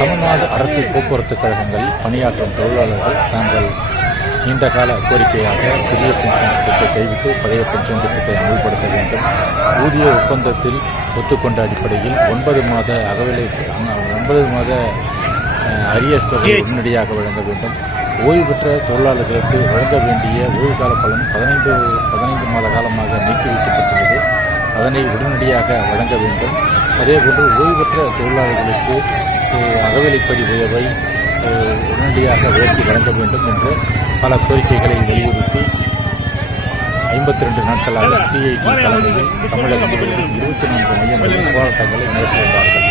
தமிழ்நாடு அரசு போக்குவரத்து கழகங்களில் பணியாற்றும் தொழிலாளர்கள் தாங்கள் நீண்டகால கோரிக்கையாக புதிய பென்ஷன் திட்டத்தை கைவிட்டு பழைய பென்ஷன் திட்டத்தை அமல்படுத்த வேண்டும். ஊதிய ஒப்பந்தத்தில் ஒத்துக்கொண்ட அடிப்படையில் 9 மாத அரியஸ் தொகையை உடனடியாக வழங்க வேண்டும். ஓய்வு பெற்ற தொழிலாளர்களுக்கு வழங்க வேண்டிய ஓய்வு கால பலன் 15 மாத காலமாக நீக்கி வைக்கப்பட்டுள்ளது. அதனை உடனடியாக வழங்க வேண்டும். அதேபோன்று ஓய்வு பெற்ற தொழிலாளர்களுக்கு அகவிலைப்படி உயர்வை உடனடியாக உயர்த்தி வழங்க வேண்டும் என்று பல கோரிக்கைகளை வலியுறுத்தி 52 நாட்களாக CIT தலைமையில் தமிழகம் முழுவதும் 24 மையங்களில் போராட்டங்களை நடத்தி வந்தார்கள்.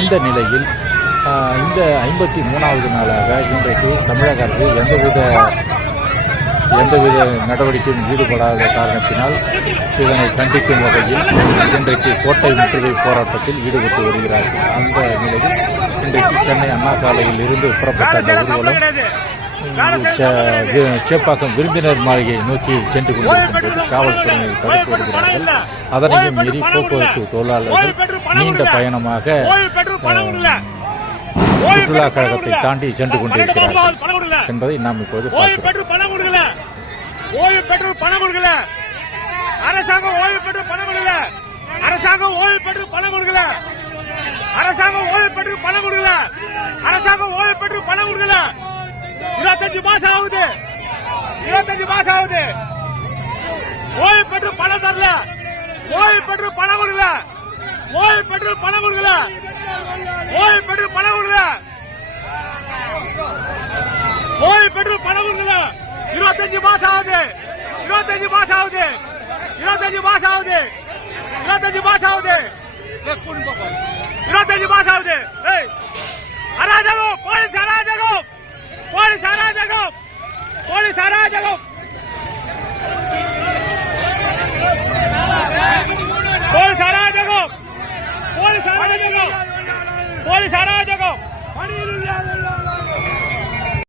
இந்த நிலையில் இந்த 53வது நாளாக இன்றைக்கு தமிழக அரசு எந்தவித நடவடிக்கையும் ஈடுபடாத காரணத்தினால் இதனை கண்டிக்கும் வகையில் இன்றைக்கு கோட்டை முற்றுகை போராட்டத்தில் ஈடுபட்டு வருகிறார்கள். அந்த நிலையில் இன்றைக்கு சென்னை அண்ணா சாலையில் இருந்து புறப்பட்ட அந்த ஊர்வலம் சேப்பாக்கம் விருந்தினர் மாளிகையை நோக்கி சென்று கொண்டிருக்கும்போது காவல்துறையினர் தடுத்து வருகிறார்கள். அதனையும் மீறி போக்குவரத்து தொழிலாளர்கள் நீண்ட பயணமாக சுற்றுலா கழகத்தை தாண்டி சென்று கொண்டிருக்கிறார்கள் என்பதை நாம் இப்போது பார்க்கிறோம். ஓய்வு பெற்று பணம் கொடுக்கல, அரசாங்கம் ஓய்வு பெற்று பணம் கொடுக்கல, அரசாங்கம் ஓய்வு பெற்று பணம் கொடுக்கல, அரசாங்கம் ஓய்வு பெற்று பணம் கொடுக்கல, அரசாங்கம் ஓய்வு பெற்று பணம் கொடுக்கல. 25 மாசம் ஆகுது, 25 மாசம் ஆகுது. ஓய்வு பெற்று பணம் தரல, ஓய்வு பெற்று பணம் கொடுக்கல, ஓய்வு பெற்று பணம் கொடுக்கல, ஓய்வு பெற்று பணம் கொடுக்கல, ஓய்வு பெற்று பணம் கொடுக்கல. 25 மாசம் ஆகுது, 25 மாசம் ஆகுது, 25 மாசம் ஆகுது, 25 மாசம் ஆகுது, 25 மாசம் ஆகுது. அராஜகம், போலீஸ் அராஜகம், போலீஸ் அராஜகம், போலீஸ் அராஜகம், போலீஸ் அராஜகம், போலீஸ் அராஜகம், போலீஸ் அராஜகம்.